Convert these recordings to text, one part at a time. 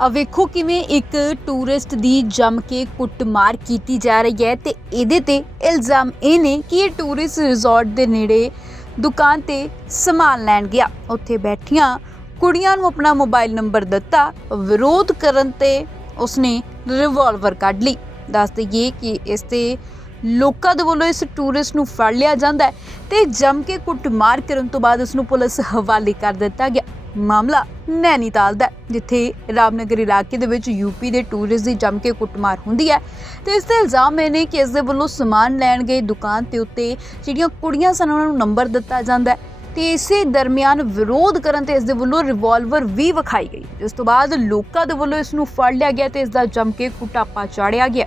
ਆ ਵੇਖੋ ਕਿਵੇਂ ਇੱਕ ਟੂਰਿਸਟ ਦੀ ਜੰਮ ਕੇ ਕੁੱਟਮਾਰ ਕੀਤੀ ਜਾ ਰਹੀ ਹੈ ਤੇ ਇਹਦੇ ਤੇ ਇਲਜ਼ਾਮ ਇਹ ਨੇ ਕਿ ਇਹ ਟੂਰਿਸਟ ਰਿਜ਼ੋਰਟ ਦੇ ਨੇੜੇ ਦੁਕਾਨ ਤੇ ਸਮਾਨ ਲੈਣ ਗਿਆ। ਉੱਥੇ ਬੈਠੀਆਂ ਕੁੜੀਆਂ ਨੂੰ ਆਪਣਾ ਮੋਬਾਈਲ ਨੰਬਰ ਦਿੱਤਾ, ਵਿਰੋਧ ਕਰਨ ਤੇ ਉਸਨੇ ਰਿਵਾਲਵਰ ਕੱਢ ਲਈ। ਦੱਸ ਦਈਏ ਕਿ ਇਸ ਤੇ ਲੋਕਾਂ ਦੇ ਵੱਲੋਂ ਇਸ ਟੂਰਿਸਟ ਨੂੰ ਫੜ ਲਿਆ ਜਾਂਦਾ ਹੈ ਤੇ ਜੰਮ ਕੇ ਕੁੱਟਮਾਰ ਕਰਨ ਤੋਂ ਬਾਅਦ ਉਸ ਨੂੰ ਪੁਲਿਸ ਹਵਾਲੇ ਕਰ ਦਿੱਤਾ ਗਿਆ। ਮਾਮਲਾ ਨੈਨੀਤਾਲ ਦਾ ਜਿੱਥੇ ਰਾਮਨਗਰ ਇਲਾਕੇ ਦੇ ਵਿੱਚ ਯੂਪੀ ਦੇ ਟੂਰਿਸਟ ਦੀ ਜੰਮ ਕੇ ਕੁੱਟਮਾਰ ਹੁੰਦੀ ਹੈ ਤੇ ਇਸ ਦੇ ਇਲਜ਼ਾਮ ਇਹ ਨੇ ਕਿ ਇਸ ਦੇ ਵੱਲੋਂ ਸਮਾਨ ਲੈਣ ਗਏ ਦੁਕਾਨ ਤੇ ਉੱਤੇ ਜਿਹੜੀਆਂ ਕੁੜੀਆਂ ਸਨ, ਉਹਨਾਂ ਨੂੰ ਨੰਬਰ ਦਿੱਤਾ ਜਾਂਦਾ ਹੈ ਤੇ ਇਸੇ ਦਰਮਿਆਨ ਵਿਰੋਧ ਕਰਨ ਤੇ ਇਸ ਦੇ ਵੱਲੋਂ ਰਿਵਾਲਵਰ ਵੀ ਵਿਖਾਈ ਗਈ। ਜਿਸ ਤੋਂ ਬਾਅਦ ਲੋਕਾਂ ਦੇ ਵੱਲੋਂ ਇਸ ਨੂੰ ਫੜ ਲਿਆ ਗਿਆ ਤੇ ਇਸ ਦਾ ਜੰਮ ਕੇ ਕੁੱਟਾਪਾ ਚਾੜਿਆ ਗਿਆ।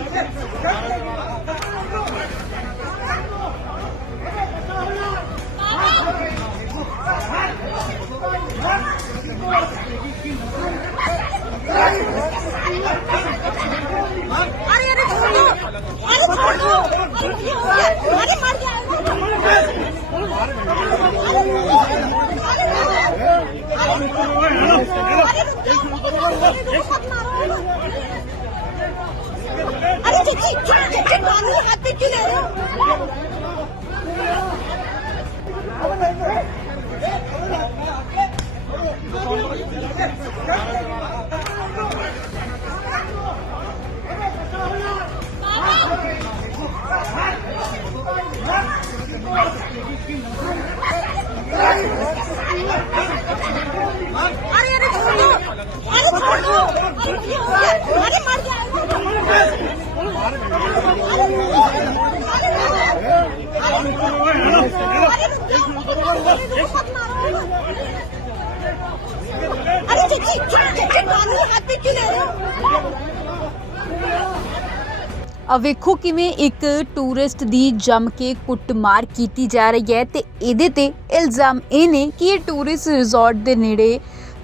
Thank you. ਵੇਖੋ ਕਿਵੇਂ ਇੱਕ ਟੂਰਿਸਟ ਦੀ ਜੰਮ ਕੇ ਕੁੱਟਮਾਰ ਕੀਤੀ ਜਾ ਰਹੀ ਹੈ ਤੇ ਇਹਦੇ ਤੇ ਇਲਜ਼ਾਮ ਇਹ ਨੇ ਕਿ ਇਹ ਟੂਰਿਸਟ ਰਿਜ਼ੋਰਟ ਦੇ ਨੇੜੇ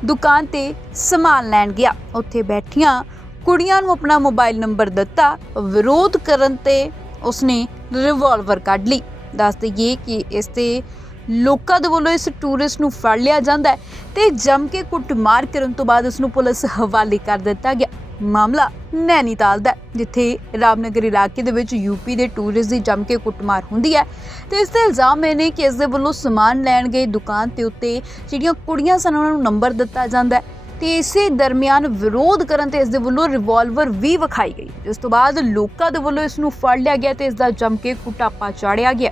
ਦੁਕਾਨ ਤੇ ਸਮਾਨ ਲੈਣ ਗਿਆ। ਉੱਥੇ ਬੈਠੀਆਂ ਕੁੜੀਆਂ ਨੂੰ ਆਪਣਾ ਮੋਬਾਈਲ ਨੰਬਰ ਦਿੱਤਾ, ਵਿਰੋਧ ਕਰਨ ਤੇ ਉਸਨੇ ਰਿਵਾਲਵਰ ਕੱਢ ਲਈ। ਦੱਸ ਦਈਏ ਕਿ ਇਸ ਤੇ ਲੋਕਾਂ ਦੇ ਵੱਲੋਂ ਇਸ ਟੂਰਿਸਟ ਨੂੰ ਫੜ ਲਿਆ ਜਾਂਦਾ ਹੈ ਤੇ ਜੰਮ ਕੇ ਕੁੱਟਮਾਰ ਕਰਨ ਤੋਂ ਬਾਅਦ ਉਸ ਨੂੰ ਪੁਲਿਸ ਹਵਾਲੇ ਕਰ ਦਿੱਤਾ ਗਿਆ। ਮਾਮਲਾ ਨੈਨੀਤਾਲ ਦਾ ਜਿੱਥੇ ਰਾਮਨਗਰ ਇਲਾਕੇ ਦੇ ਵਿੱਚ ਯੂਪੀ ਦੇ ਟੂਰਿਸਟ ਦੀ ਜੰਮ ਕੇ ਕੁੱਟਮਾਰ ਹੁੰਦੀ ਹੈ। ਤੇ ਇਸ ਦੇ ਇਲਜ਼ਾਮ ਇਹ ਨੇ ਕਿ ਇਸ ਦੇ ਵੱਲੋਂ ਸਮਾਨ ਲੈਣ ਗਏ ਦੁਕਾਨ ਤੇ ਉੱਤੇ ਜਿਹੜੀਆਂ ਕੁੜੀਆਂ ਸਨ, ਉਹਨਾਂ ਨੂੰ ਨੰਬਰ ਦਿੱਤਾ ਜਾਂਦਾ ਹੈ। ਤੇ ਇਸੇ ਦਰਮਿਆਨ ਵਿਰੋਧ ਕਰਨ ਤੇ ਇਸ ਦੇ ਵੱਲੋਂ ਰਿਵਾਲਵਰ ਵੀ ਵਿਖਾਈ ਗਈ। ਜਿਸ ਤੋਂ ਬਾਅਦ ਲੋਕਾਂ ਦੇ ਵੱਲੋਂ ਇਸ ਨੂੰ ਫੜ ਲਿਆ ਗਿਆ ਤੇ ਇਸ ਦਾ ਜੰਮ ਕੇ ਕੁੱਟਾਪਾ ਚਾੜਿਆ ਗਿਆ।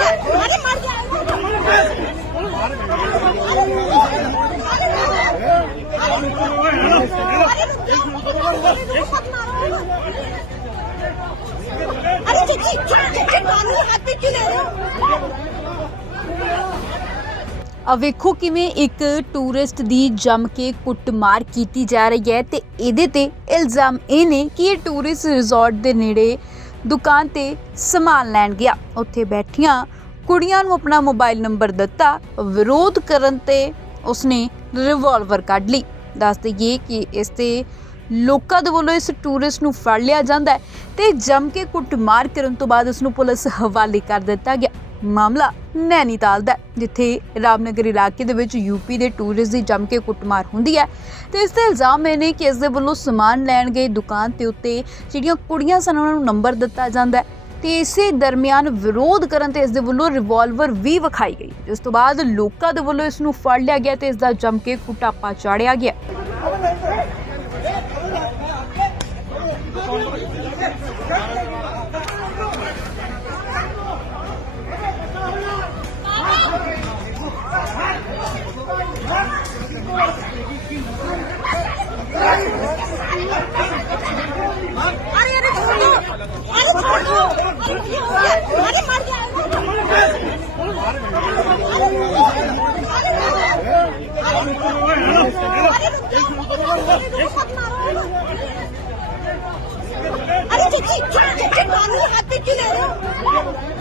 अरे चिट्ठी चिट्ठी मानो हाथ पे क्यों ले रहे हो ਆ ਵੇਖੋ ਕਿਵੇਂ ਇੱਕ ਟੂਰਿਸਟ ਦੀ ਜੰਮ ਕੇ ਕੁੱਟਮਾਰ ਕੀਤੀ ਜਾ ਰਹੀ ਹੈ ਤੇ ਇਹਦੇ ਤੇ ਇਲਜ਼ਾਮ ਇਹ ਨੇ ਕਿ ਇਹ ਟੂਰਿਸਟ ਰਿਜ਼ੋਰਟ ਦੇ ਨੇੜੇ ਦੁਕਾਨ ਤੇ ਸਮਾਨ ਲੈਣ ਗਿਆ ਉੱਥੇ ਬੈਠੀਆਂ ਕੁੜੀਆਂ ਨੂੰ ਆਪਣਾ ਮੋਬਾਈਲ ਨੰਬਰ ਦਿੱਤਾ ਵਿਰੋਧ ਕਰਨ ਤੇ ਉਸਨੇ ਰਿਵਾਲਵਰ ਕੱਢ ਲਈ ਦੱਸ ਦਈਏ ਕਿ ਇਸ ਤੇ ਲੋਕਾਂ ਦੇ ਵੱਲੋਂ ਇਸ ਟੂਰਿਸਟ ਨੂੰ ਫੜ ਲਿਆ ਜਾਂਦਾ ਹੈ ਤੇ ਜੰਮ ਕੇ ਕੁੱਟਮਾਰ ਕਰਨ ਤੋਂ ਬਾਅਦ ਉਸ ਨੂੰ ਪੁਲਿਸ ਹਵਾਲੇ ਕਰ ਦਿੱਤਾ ਗਿਆ। ਮਾਮਲਾ ਨੈਨੀਤਾਲ ਦਾ ਜਿੱਥੇ ਰਾਮਨਗਰ ਇਲਾਕੇ ਦੇ ਵਿੱਚ ਯੂਪੀ ਦੇ ਟੂਰਿਸਟ ਦੀ ਜੰਮ ਕੇ ਕੁੱਟਮਾਰ ਹੁੰਦੀ ਹੈ। ਤੇ ਇਸ ਦੇ ਇਲਜ਼ਾਮ ਇਹ ਨੇ ਕਿ ਇਸ ਦੇ ਵੱਲੋਂ ਸਮਾਨ ਲੈਣ ਗਏ ਦੁਕਾਨ ਤੇ ਉੱਤੇ ਜਿਹੜੀਆਂ ਕੁੜੀਆਂ ਸਨ, ਉਹਨਾਂ ਨੂੰ ਨੰਬਰ ਦਿੱਤਾ ਜਾਂਦਾ ਹੈ ਤੇ ਇਸੇ ਦਰਮਿਆਨ ਵਿਰੋਧ ਕਰਨ ਤੇ ਇਸ ਦੇ ਵੱਲੋਂ ਰਿਵਾਲਵਰ ਵੀ ਵਿਖਾਈ ਗਈ। ਜਿਸ ਤੋਂ ਬਾਅਦ ਲੋਕਾਂ ਦੇ ਵੱਲੋਂ ਇਸ ਨੂੰ ਫੜ ਲਿਆ ਗਿਆ ਤੇ ਇਸ ਦਾ ਜੰਮ ਕੇ ਕੁਟਾਪਾ ਚਾੜਿਆ ਗਿਆ। 絶対に。できるよ。